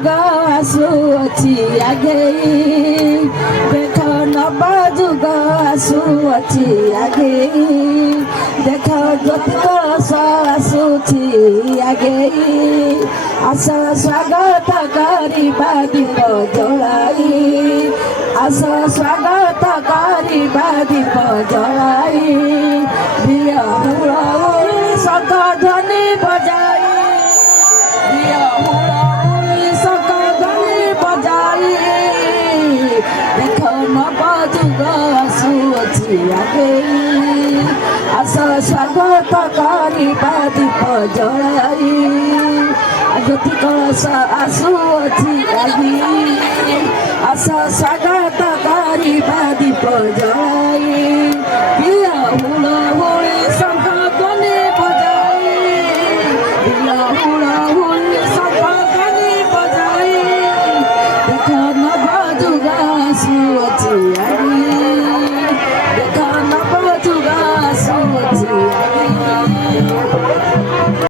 ଯୁଗ ଆସୁଅଛି ଆଗେଇ ଦେଖ ନବ ଯୁଗ ଆସୁଅଛି ଆଗେଇ ଦେଖ ଜ୍ୟୋତି କଳସ ଆସୁଛି ଆଗେଇ ଆସ ସ୍ୱାଗତ କରିବା ଦୀପ ଜଳାଇ ଆସ ସ୍ୱାଗତ କରିବା ଦୀପ ଜଳାଇ ଦିଅ ହୁଳହୁଳି ଶଙ୍ଖ ଧ୍ୱନି ବଜାଇ ଦିଅ ହୁଳହୁଳି ଶଙ୍ଖ ଧ୍ୱନି ବଜାଇ ଦେଖ ନବ ଯୁଗ ଆସୁଅଛି ଆଗେଇ ଆସ ସ୍ୱାଗତ କରିବା ଦୀପ ଜଳାଇ ଜ୍ୟୋତି କଳସ ଆସୁଅଛି ଆଗେଇ ଆସ ସ୍ୱାଗତ